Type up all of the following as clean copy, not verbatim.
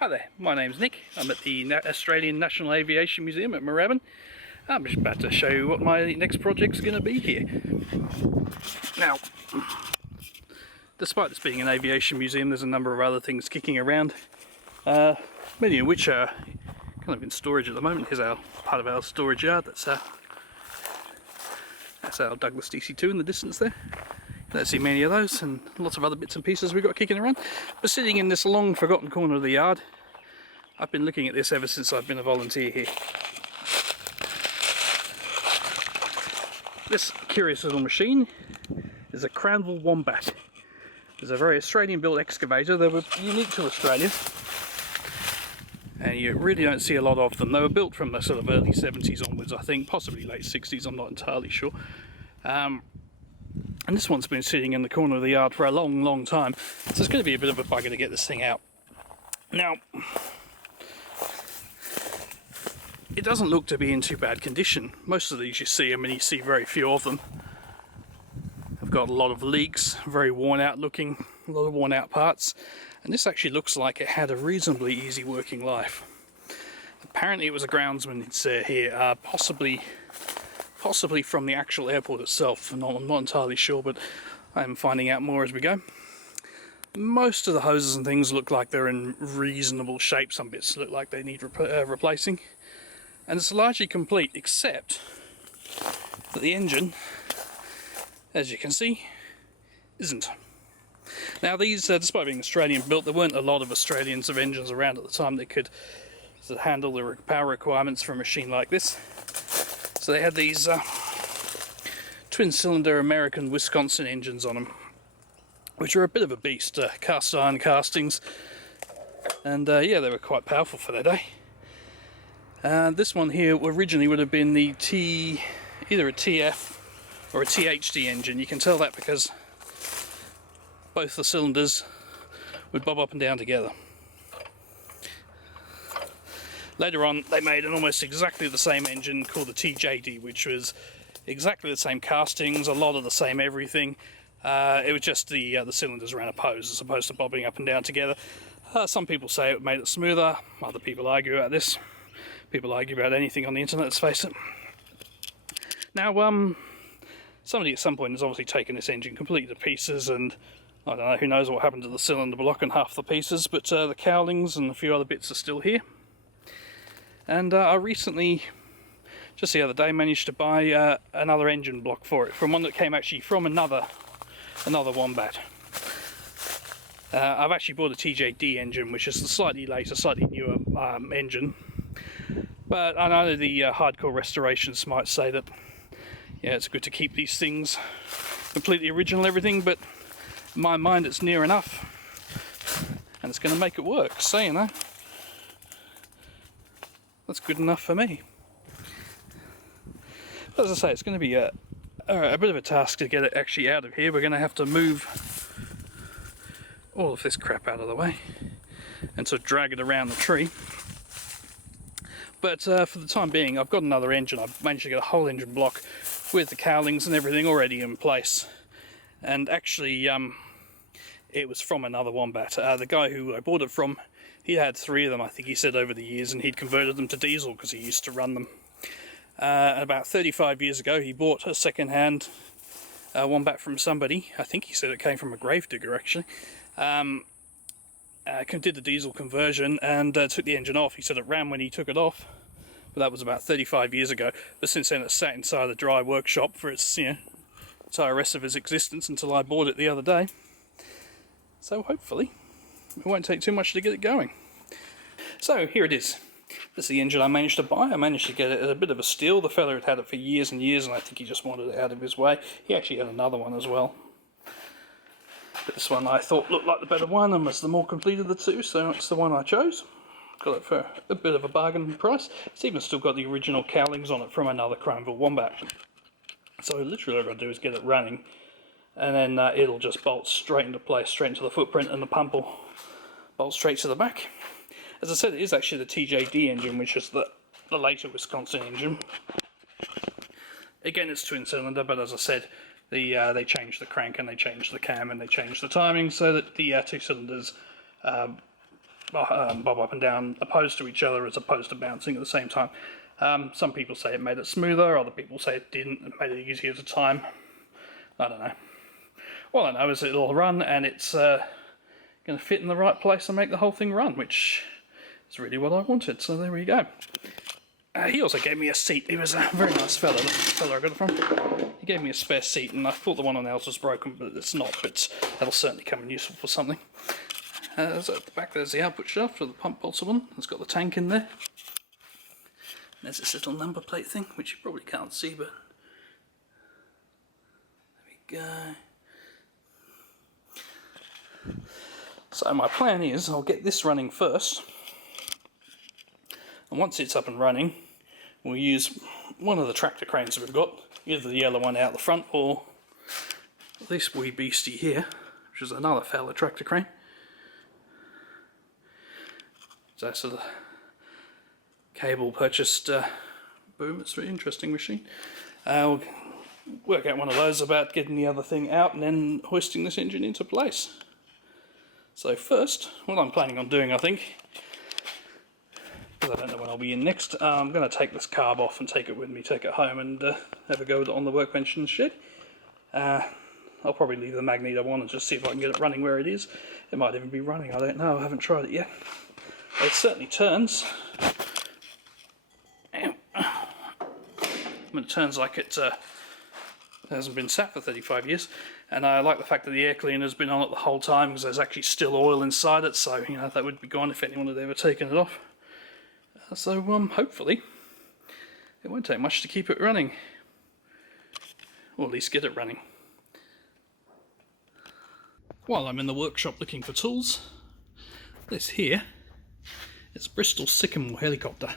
Hi there, my name's Nick. I'm at the Australian National Aviation Museum at Moorabbin. I'm just about to show you what my next project's going to be here. Now, despite this being an aviation museum, there's a number of other things kicking around, many of which are kind of in storage at the moment. Here's part of our storage yard. That's our Douglas DC-2 in the distance there. You don't see many of those, and lots of other bits and pieces we've got kicking around. But sitting in this long forgotten corner of the yard, I've been looking at this ever since I've been a volunteer here. This curious little machine is a Cranville Wombat. It's a very Australian built excavator. They were unique to Australia, and you really don't see a lot of them. They were built from the sort of early 70s onwards, I think, possibly late 60s, I'm not entirely sure. And this one's been sitting in the corner of the yard for a long time, so it's going to be a bit of a bugger to get this thing out. Now, it doesn't look to be in too bad condition. Most of these you see, I mean, you see very few of them. I've got a lot of leaks, very worn out looking, a lot of worn out parts, and this actually looks like it had a reasonably easy working life. Apparently it was a groundsman here, possibly from the actual airport itself. I'm not entirely sure, but I'm finding out more as we go. Most of the hoses and things look like they're in reasonable shape. Some bits look like they need replacing, and it's largely complete, except that the engine, as you can see, isn't. Now these, despite being Australian built, there weren't a lot of Australians of engines around at the time that could handle the power requirements for a machine like this. So they had these twin-cylinder American Wisconsin engines on them, which are a bit of a beast, cast iron castings, and yeah, they were quite powerful for their day. This one here originally would have been the either a TF or a THD engine. You can tell that because both the cylinders would bob up and down together. Later on, they made an almost exactly the same engine called the TJD, which was exactly the same castings, a lot of the same everything. It was just the cylinders ran opposed as opposed to bobbing up and down together. Some people say it made it smoother, other people argue about this. People argue about anything on the internet, let's face it. Now, somebody at some point has obviously taken this engine completely to pieces, and I don't know, who knows what happened to the cylinder block and half the pieces, but the cowlings and a few other bits are still here. And I recently, just the other day, managed to buy another engine block for it, from one that came actually from another Wombat. I've actually bought a TJD engine, which is the slightly later, slightly newer engine. But I know the hardcore restorations might say that, yeah, it's good to keep these things completely original, everything, but in my mind it's near enough, and it's going to make it work, so you know. That's good enough for me. But as I say, it's going to be a bit of a task to get it actually out of here. We're going to have to move all of this crap out of the way and sort of drag it around the tree. But for the time being, I've got another engine. I've managed to get a whole engine block with the cowlings and everything already in place. And actually, it was from another Wombat. The guy who I bought it from, he had 3 of them, I think he said, over the years, and he'd converted them to diesel because he used to run them. And about 35 years ago, he bought a second-hand Wombat from somebody. I think he said it came from a gravedigger, actually. Did the diesel conversion and took the engine off. He said it ran when he took it off, but that was about 35 years ago. But since then, it's sat inside the dry workshop for its entire rest of its existence until I bought it the other day. So hopefully it won't take too much to get it going. So here it is. This is the engine I managed to buy. I managed to get it at a bit of a steal. The fella had had it for years and years, and I think he just wanted it out of his way. He actually had another one as well, but this one I thought looked like the better one and was the more complete of the two, so it's the one I chose. Got it for a bit of a bargain price. It's even still got the original cowlings on it from another Cranville Wombat. So literally all I've got to do is get it running, and then it'll just bolt straight into place, straight into the footprint, and the pump will bolt straight to the back. As I said, it is actually the TJD engine, which is the later Wisconsin engine. Again, it's twin cylinder, but as I said, they changed the crank and they changed the cam and they changed the timing so that the 2 cylinders bob up and down opposed to each other as opposed to bouncing at the same time. Some people say it made it smoother, other people say it didn't, it made it easier to time. I don't know. All I know is it'll run and it's going to fit in the right place and make the whole thing run, which is really what I wanted, so there we go. He also gave me a seat. He was a very nice fella, the fella I got it from. He gave me a spare seat, and I thought the one on ours was broken, but it's not, but that'll certainly come in useful for something. So at the back there's the output shaft for the pump bolted one. It's got the tank in there. There's this little number plate thing, which you probably can't see, but there we go. So my plan is I'll get this running first, and once it's up and running, we'll use one of the tractor cranes we've got, either the yellow one out the front or this wee beastie here, which is another fella tractor crane. So that's a cable purchased boom. It's a very interesting machine. We'll work out one of those about getting the other thing out and then hoisting this engine into place. So first, what I'm planning on doing, I think, because I don't know when I'll be in next, I'm going to take this carb off and take it with me, take it home and have a go with it on the workbench in the shed. I'll probably leave the magneto on and just see if I can get it running where it is. It might even be running, I don't know, I haven't tried it yet. It certainly turns. It turns like it hasn't been sat for 35 years, and I like the fact that the air cleaner's been on it the whole time because there's actually still oil inside it, so you know that would be gone if anyone had ever taken it off. So hopefully it won't take much to keep it running, or at least get it running. While I'm in the workshop looking for tools, this here is a Bristol Sycamore helicopter.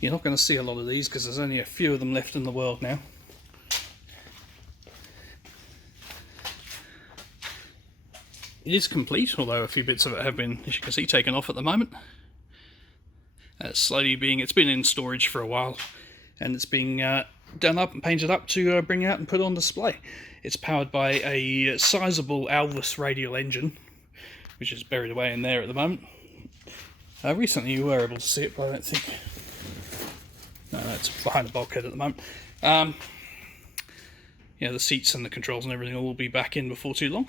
You're not going to see a lot of these because there's only a few of them left in the world now. It is complete, although a few bits of it have been, as you can see, taken off at the moment. It's been in storage for a while, and it's being done up and painted up to bring out and put on display. It's powered by a sizable Alvis radial engine, which is buried away in there at the moment. Recently you were able to see it, but I don't think... No, it's behind the bulkhead at the moment. Yeah, the seats and the controls and everything will all be back in before too long.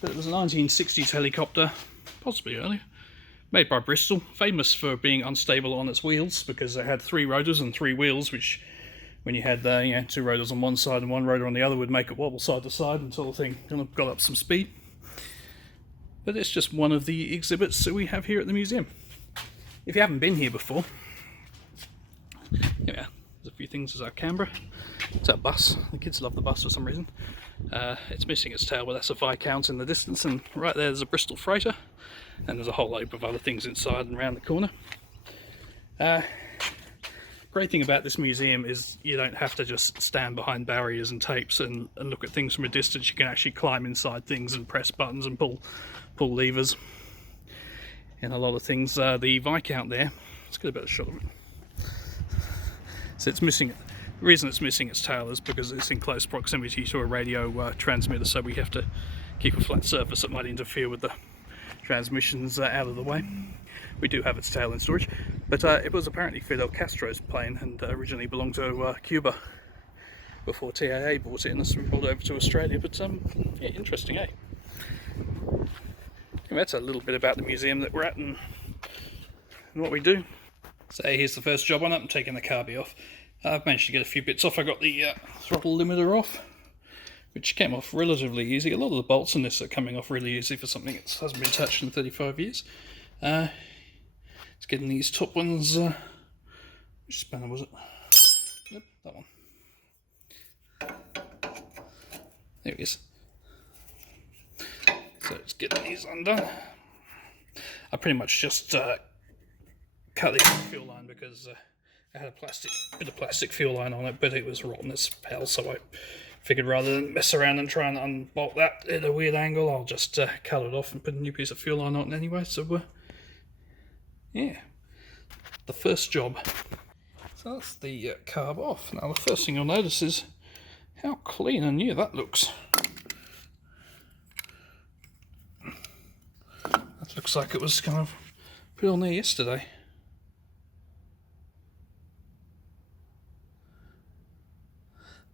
But it was a 1960s helicopter, possibly earlier, made by Bristol, famous for being unstable on its wheels because it had 3 rotors and 3 wheels, which when you had 2 rotors on one side and 1 rotor on the other would make it wobble side to side until the thing kind of got up some speed. But it's just one of the exhibits that we have here at the museum. If you haven't been here before, yeah, there's a few things. There's our Canberra. It's our bus. The kids love the bus for some reason. It's missing its tail, but that's a Viscount in the distance, and right there's a Bristol freighter, and there's a whole heap of other things inside and around the corner. Great thing about this museum is you don't have to just stand behind barriers and tapes and look at things from a distance. You can actually climb inside things and press buttons and pull levers. And a lot of things, the Viscount there, let's get a better shot of it. So it's missing it. The reason it's missing its tail is because it's in close proximity to a radio transmitter, so we have to keep a flat surface that might interfere with the transmissions out of the way. We do have its tail in storage, but it was apparently Fidel Castro's plane and originally belonged to Cuba before TAA bought it and it's brought over to Australia. But yeah, interesting, eh? And that's a little bit about the museum that we're at and what we do. So here's the first job on it. I'm taking the carby off. I've managed to get a few bits off. I got the throttle limiter off, which came off relatively easy. A lot of the bolts in this are coming off really easy for something that hasn't been touched in 35 years. It's getting these top ones. Which spanner was it? Yep, that one. There it is. So it's getting these undone. I pretty much just cut the fuel line because it had a bit of plastic fuel line on it, but it was rotten as hell, so I figured rather than mess around and try and unbolt that at a weird angle, I'll just cut it off and put a new piece of fuel line on it anyway. So yeah, the first job. So that's the carb off. Now the first thing you'll notice is how clean and new that looks. Looks like it was kind of put on there yesterday.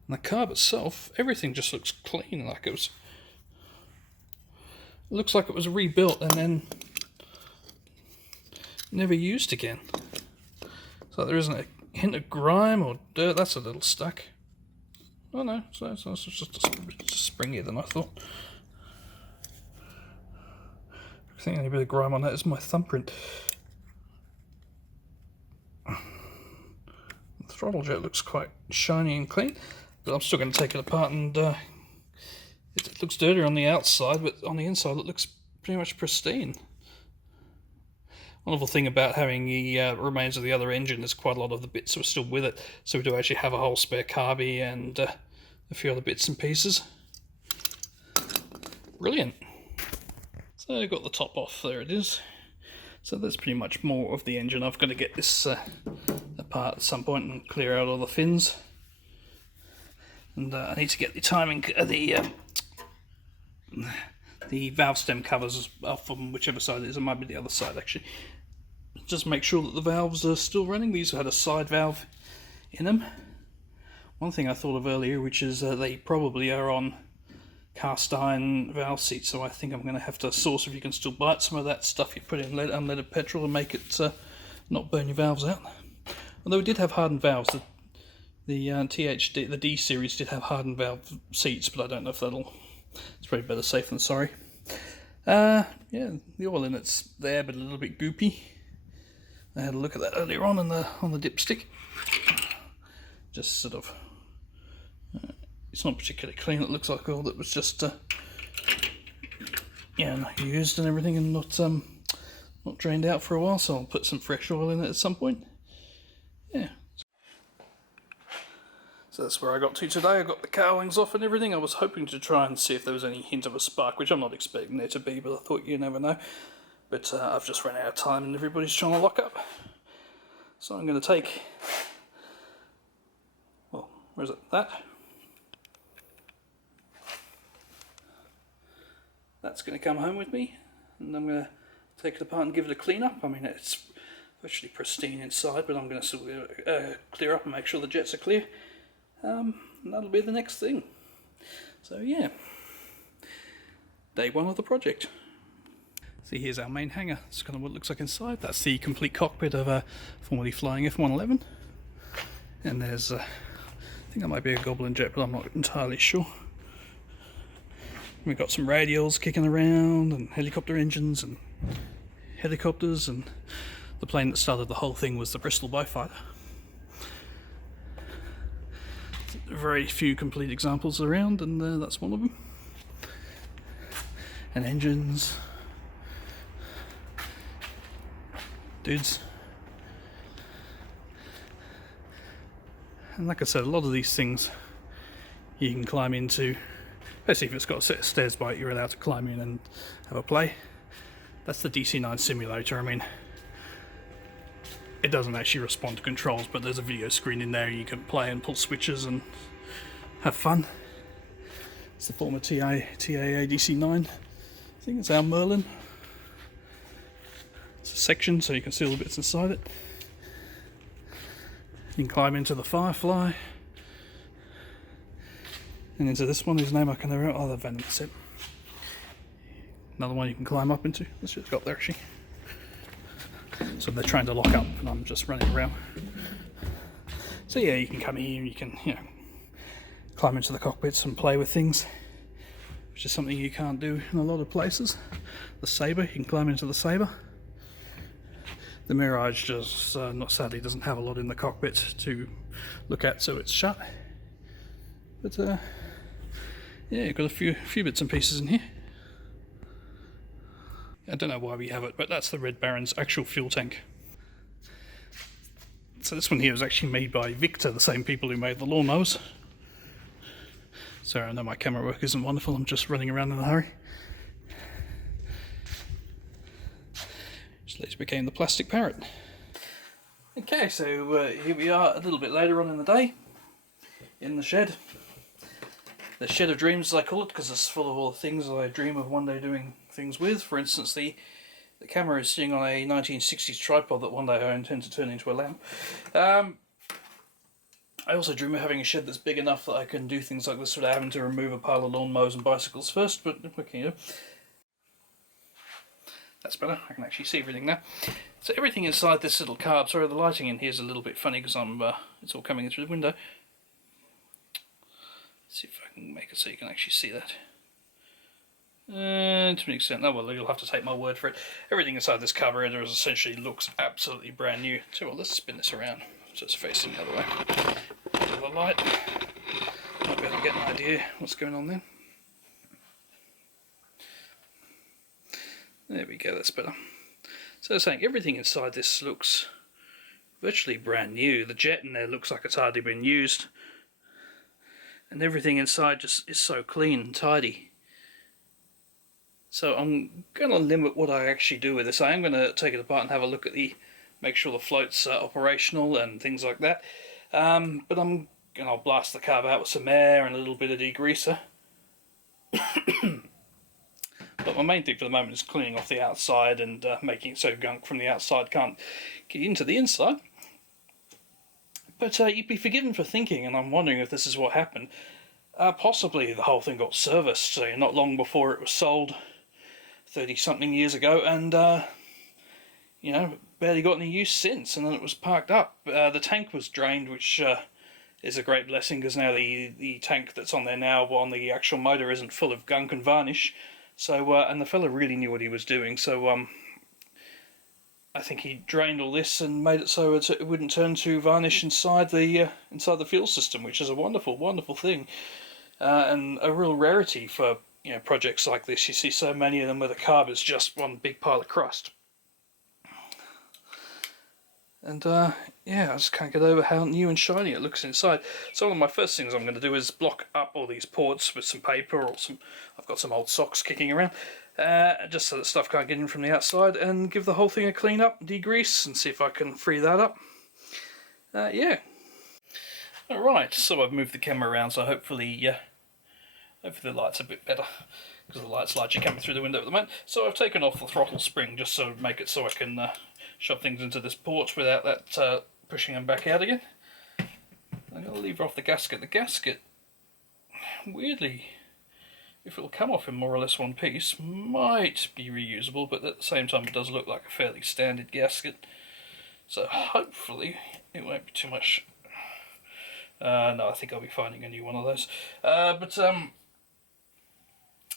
And the carb itself, everything just looks clean, like it was. It looks like it was rebuilt and then never used again. So there isn't a hint of grime or dirt. That's a little stuck. Oh no, so it's just springier than I thought. I think the only bit of grime on that is my thumbprint. The throttle jet looks quite shiny and clean, but I'm still going to take it apart, and it looks dirtier on the outside, but on the inside it looks pretty much pristine. Wonderful thing about having the remains of the other engine is quite a lot of the bits are still with it, so we do actually have a whole spare carby and a few other bits and pieces. Brilliant. So I got the top off, there it is. So there's pretty much more of the engine. I've got to get this apart at some point and clear out all the fins. And I need to get the timing, the valve stem covers off from whichever side it is. It might be the other side actually. Just make sure that the valves are still running. These had a side valve in them. One thing I thought of earlier, which is they probably are on cast iron valve seats, so I think I'm going to have to source if you can still bite some of that stuff you put in unleaded petrol and make it not burn your valves out. Although we did have hardened valves. The THD, the D series did have hardened valve seats, but I don't know if that'll. It's probably better safe than sorry. Yeah, the oil in it's there, but a little bit goopy. I had a look at that earlier on the dipstick. Just sort of, it's not particularly clean. It looks like oil that was just, not used and everything, and not drained out for a while. So I'll put some fresh oil in it at some point. Yeah. So that's where I got to today. I got the cowlings off and everything. I was hoping to try and see if there was any hint of a spark, which I'm not expecting there to be, but I thought you never know. But I've just run out of time and everybody's trying to lock up. So I'm going to take, well, where is it? That's going to come home with me, and I'm going to take it apart and give it a clean up. I mean, it's virtually pristine inside, but I'm going to still clear up and make sure the jets are clear. And that'll be the next thing. So yeah, day one of the project. See, here's our main hangar. It's kind of what it looks like inside. That's the complete cockpit of a formerly flying F-111. And there's, I think that might be a Goblin jet, but I'm not entirely sure. We've got some radials kicking around, and helicopter engines, and helicopters, and the plane that started the whole thing was the Bristol Beaufighter. Very few complete examples around, and that's one of them. And engines, dudes, and like I said, a lot of these things you can climb into. Especially if it's got a set of stairs by it, you're allowed to climb in and have a play. That's the DC-9 simulator. I mean, it doesn't actually respond to controls, but there's a video screen in there. You can play and pull switches and have fun. It's the former TAA DC-9. I think it's our Merlin. It's a section, so you can see all the bits inside it. You can climb into the Firefly. And into this one, whose name I can never remember. Oh, the Venom, that's it. Another one you can climb up into. Let's just go up there actually. So they're trying to lock up, and I'm just running around. So yeah, you can come here and you can, climb into the cockpits and play with things, which is something you can't do in a lot of places. The Sabre, you can climb into the Sabre. The Mirage just, sadly, doesn't have a lot in the cockpit to look at, so it's shut. But yeah, got a few bits and pieces in here. I don't know why we have it, but that's the Red Baron's actual fuel tank. So this one here was actually made by Victor, the same people who made the lawnmowers. Sorry, I know my camera work isn't wonderful, I'm just running around in a hurry. So this became the plastic parrot. Okay, so here we are a little bit later on in the day, in the shed. The shed of dreams, as I call it, because it's full of all the things that I dream of one day doing things with. For instance, the The camera is sitting on a 1960s tripod that one day I intend to turn into a lamp. I also dream of having a shed that's big enough that I can do things like this without having to remove a pile of lawnmowers and bicycles first, but what can you do? That's better, I can actually see everything now. So everything inside this little carb, sorry the lighting in here is a little bit funny because it's all coming in through the window. Let's see if I can make it so you can actually see that. To an extent, oh well, you'll have to take my word for it. Everything inside this carburetor is essentially looks absolutely brand new. So well, let's spin this around so it's facing the other way. With the light, might be able to get an idea what's going on there. There we go, that's better. So saying everything inside this looks virtually brand new. The jet in there looks like it's hardly been used. And everything inside just is so clean and tidy. So I'm going to limit what I actually do with this. I am going to take it apart and have a look at make sure the float's operational and things like that. But I'll blast the carb out with some air and a little bit of degreaser. But my main thing for the moment is cleaning off the outside and making it so gunk from the outside can't get into the inside. But you'd be forgiven for thinking, and I'm wondering if this is what happened. Possibly the whole thing got serviced, so not long before it was sold, 30-something years ago, and you know, barely got any use since, and then it was parked up. The tank was drained, which is a great blessing, because now the tank that's on there now on the actual motor isn't full of gunk and varnish. So, and the fella really knew what he was doing, so I think he drained all this and made it so it wouldn't turn to varnish inside the fuel system, which is a wonderful, wonderful thing, and a real rarity for projects like this. You see so many of them where the carb is just one big pile of crust. And yeah, I just can't get over how new and shiny it looks inside. So one of my first things I'm going to do is block up all these ports with some paper or I've got some old socks kicking around, just so that stuff can't get in from the outside, and give the whole thing a clean up, degrease, and see if I can free that up. Yeah. Alright, so I've moved the camera around, so hopefully the light's a bit better, because the light's largely coming through the window at the moment. So I've taken off the throttle spring just to make it so I can shove things into this port without that pushing them back out again. I'm going to lever off the gasket. The gasket, weirdly, if it'll come off in more or less one piece, might be reusable, but at the same time it does look like a fairly standard gasket. So hopefully it won't be too much. No, I think I'll be finding a new one of those. But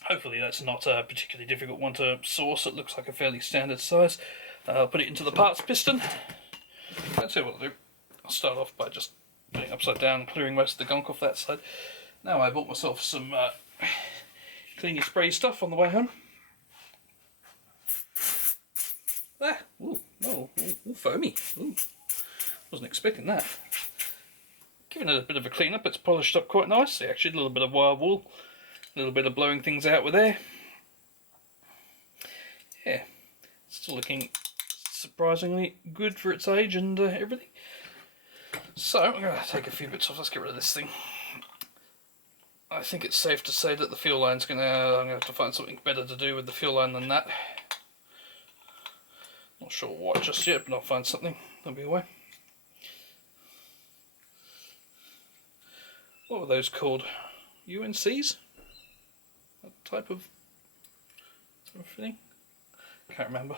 hopefully that's not a particularly difficult one to source. It looks like a fairly standard size. I'll put it into the parts piston. That's what I'll do. I'll start off by just putting it upside down and clearing most of the gunk off that side. Now I bought myself some clean your spray stuff on the way home. Ah, ooh, oh, ooh, foamy. Ooh, wasn't expecting that. Giving it a bit of a clean up, it's polished up quite nicely actually. A little bit of wire wool, a little bit of blowing things out with air. Yeah, still looking surprisingly good for its age and everything. So I'm going to take a few bits off. Let's get rid of this thing. I think it's safe to say that the fuel line's I'm going to have to find something better to do with the fuel line than that. Not sure what just yet, but I'll find something. There'll be a way. What were those called? UNCs? That type of thing? Can't remember.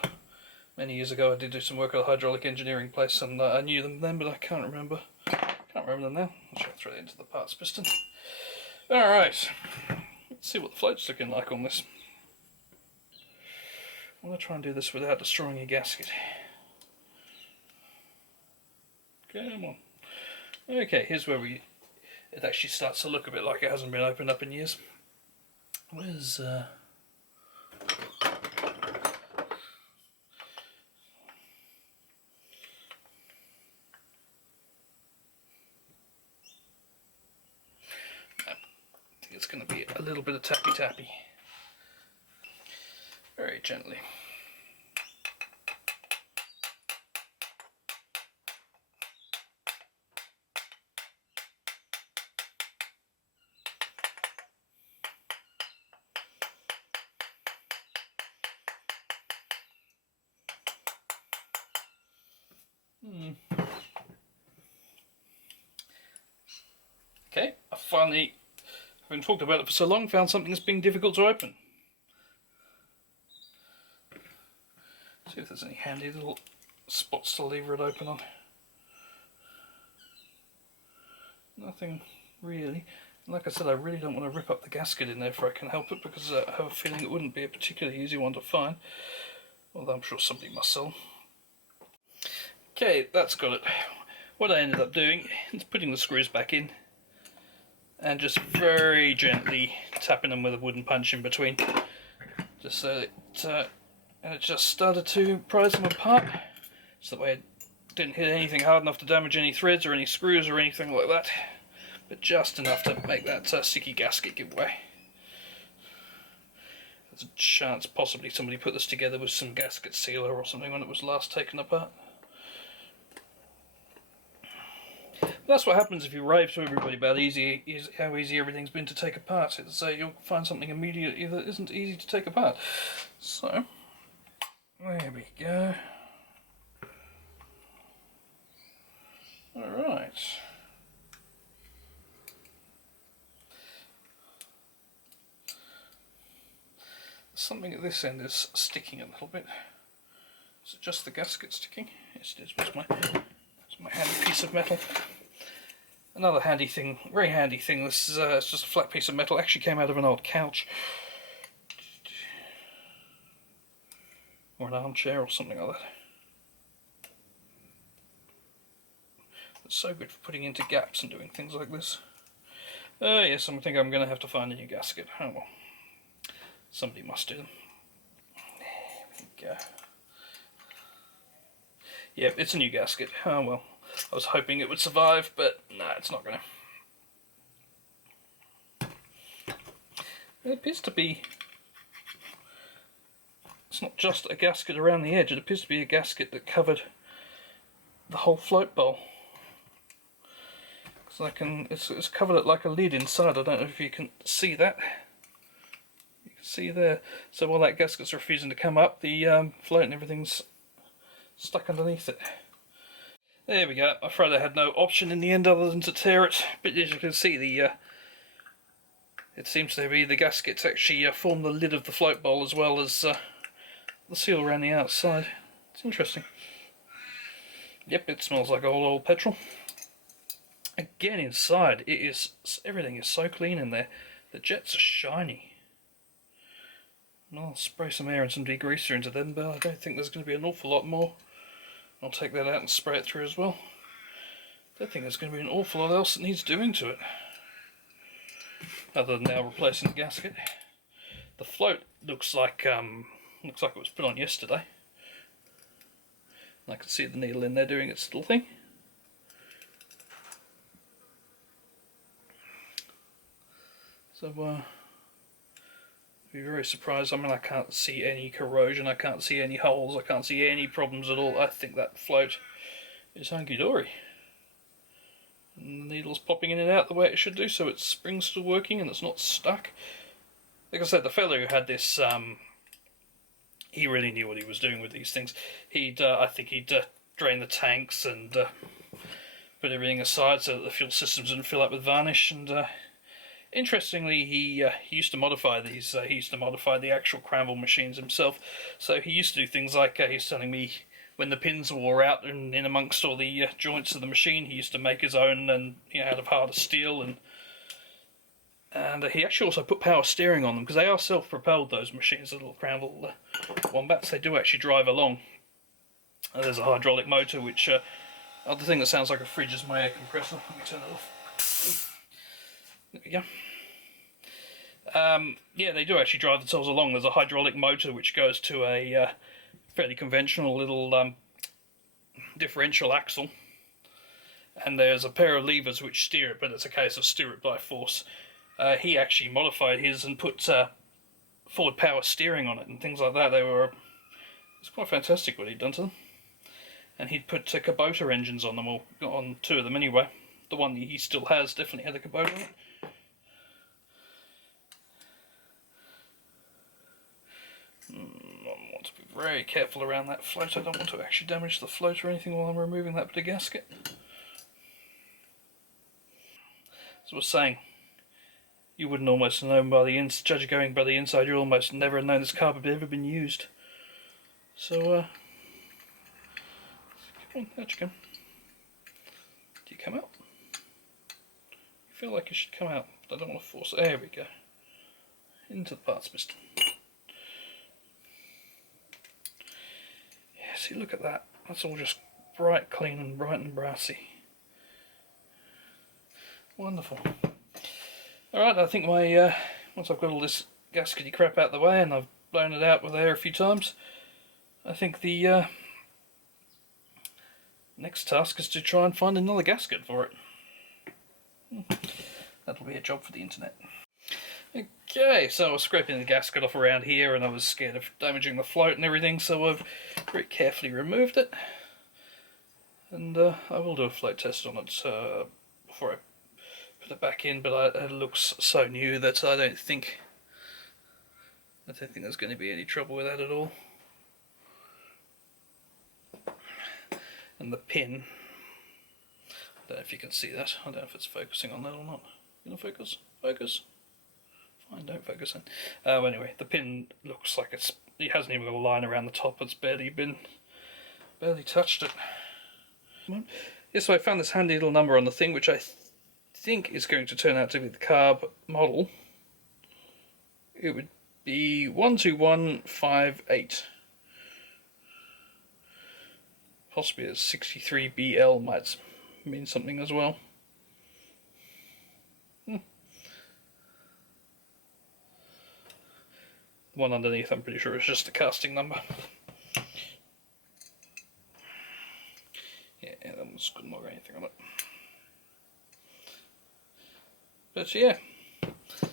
Many years ago I did do some work at a hydraulic engineering place, and I knew them then, but I can't remember. Can't remember them now. I'll try to throw it into the parts piston. Alright, let's see what the float's looking like on this. I'm going to try and do this without destroying a gasket. Come on. Okay, here's where it actually starts to look a bit like it hasn't been opened up in years. Where's it's going to be a little bit of tappy. Very gently. Okay, I finally, having talked about it for so long, found something that's been difficult to open. See if there's any handy little spots to lever it open on. Nothing really. Like I said, I really don't want to rip up the gasket in there if I can help it, because I have a feeling it wouldn't be a particularly easy one to find. Although I'm sure somebody must sell. Okay, that's got it. What I ended up doing is putting the screws back in and just very gently tapping them with a wooden punch in between, just so that and it just started to prise them apart, so that way it didn't hit anything hard enough to damage any threads or any screws or anything like that, but just enough to make that sticky gasket give way. There's a chance possibly somebody put this together with some gasket sealer or something when it was last taken apart. That's what happens if you rave to everybody about how easy everything's been to take apart. It's you'll find something immediately that isn't easy to take apart. So, there we go. Alright. Something at this end is sticking a little bit. Is it just the gasket sticking? Yes, it is. Where's my handy piece of metal? Another handy thing, very handy thing, this is it's just a flat piece of metal. It actually came out of an old couch. Or an armchair or something like that. It's so good for putting into gaps and doing things like this. Yes, I think I'm going to have to find a new gasket. Oh well. Somebody must do them. There we go. Yep, it's a new gasket. Oh well. I was hoping it would survive, but no, it's not going to. It appears to be... It's not just a gasket around the edge, it appears to be a gasket that covered the whole float bowl. It's covered it like a lid inside. I don't know if you can see that. You can see there. So while that gasket's refusing to come up, the float and everything's stuck underneath it. There we go. I'm afraid I had no option in the end other than to tear it. But as you can see, it seems to be the gaskets actually form the lid of the float bowl as well as the seal around the outside. It's interesting. Yep, it smells like old petrol. Again, inside, everything is so clean in there. The jets are shiny. I'll spray some air and some degreaser into them, but I don't think there's going to be an awful lot more. I'll take that out and spray it through as well. I don't think there's going to be an awful lot else that needs doing to it, other than now replacing the gasket. The float looks like it was put on yesterday. And I can see the needle in there doing its little thing. So I'd be very surprised. I mean, I can't see any corrosion, I can't see any holes, I can't see any problems at all. I think that float is hunky-dory. And the needle's popping in and out the way it should do, so its spring's still working and it's not stuck. Like I said, the fellow who had this, he really knew what he was doing with these things. I think he'd drain the tanks and put everything aside so that the fuel systems didn't fill up with varnish. And interestingly, he used to modify these. He used to modify the actual Cranville machines himself. So he used to do things like, he was telling me, when the pins wore out and in amongst all the joints of the machine, he used to make his own, and out of harder steel. And he actually also put power steering on them, because they are self-propelled, those machines, the little Cranville Wombats. They do actually drive along. There's a hydraulic motor, which the thing that sounds like a fridge is my air compressor. Let me turn it off. There we go. Yeah, they do actually drive themselves along. There's a hydraulic motor which goes to a fairly conventional little differential axle, and there's a pair of levers which steer it, but it's a case of steer it by force. He actually modified his and put forward power steering on it and things like that. It's quite fantastic what he'd done to them. And he'd put Kubota engines on them, or on two of them anyway. The one that he still has definitely had a Kubota on it. to be very careful around that float. I don't want to actually damage the float or anything while I'm removing that bit of gasket. As I was saying, you wouldn't almost know by the judge going by the inside, you'd almost never have known this carb had ever been used. So, come on, out you come. Do you come out? You feel like it should come out, but I don't want to force it. There we go. Into the parts piston. Yeah, see, look at that. That's all just bright, clean, and bright and brassy. Wonderful. Alright, I think my once I've got all this gaskety crap out of the way and I've blown it out with air a few times, I think the next task is to try and find another gasket for it. That'll be a job for the internet. Okay, so I was scraping the gasket off around here and I was scared of damaging the float and everything, so I've very carefully removed it. And I will do a float test on it before I put it back in, but it looks so new that I don't think there's going to be any trouble with that at all. And the pin, I don't know if you can see that. I don't know if it's focusing on that or not. Gonna focus? Focus. Fine, don't focus in. Anyway, the pin looks like it hasn't even got a line around the top. It's barely touched it. Yeah, so I found this handy little number on the thing, which I think is going to turn out to be the carb model. It would be 12158. Possibly a 63BL might mean something as well. The one underneath, I'm pretty sure it's just a casting number. Yeah, that one's good, not got anything on it. But yeah, that's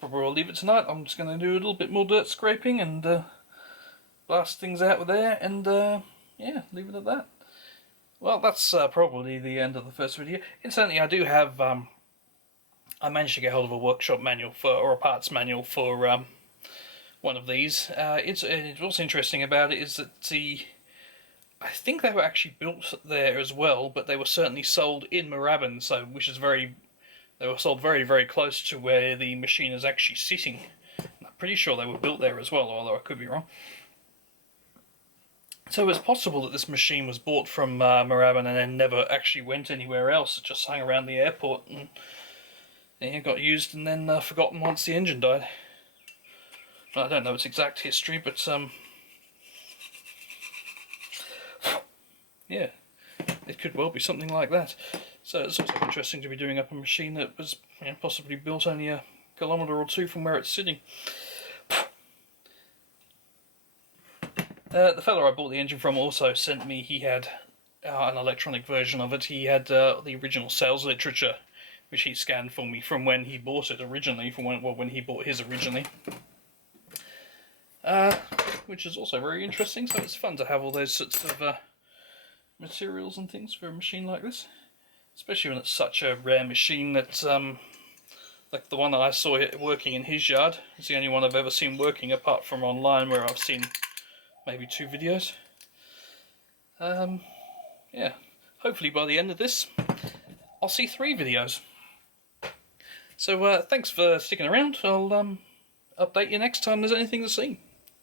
probably where I'll leave it tonight. I'm just going to do a little bit more dirt scraping and blast things out with air, and yeah, leave it at that. Well, that's probably the end of the first video. Incidentally, I do have, I managed to get hold of a workshop manual or a parts manual for one of these. What's interesting about it is that I think they were actually built there as well, but they were certainly sold in Moorabbin, so they were sold very, very close to where the machine is actually sitting. I'm pretty sure they were built there as well, although I could be wrong. So it's possible that this machine was bought from Moorabbin and then never actually went anywhere else. It just hung around the airport and it got used and then forgotten once the engine died. I don't know its exact history, but yeah, it could well be something like that. So it's also interesting to be doing up a machine that was possibly built only a kilometre or two from where it's sitting. The fellow I bought the engine from also sent me, he had an electronic version of it. He had the original sales literature, which he scanned for me from when he bought it originally, from when he bought his originally. Which is also very interesting, so it's fun to have all those sorts of materials and things for a machine like this. Especially when it's such a rare machine that, like the one that I saw working in his yard. It's the only one I've ever seen working apart from online, where I've seen maybe 2 videos. Yeah, hopefully by the end of this I'll see 3 videos. So thanks for sticking around. I'll update you next time there's anything to see.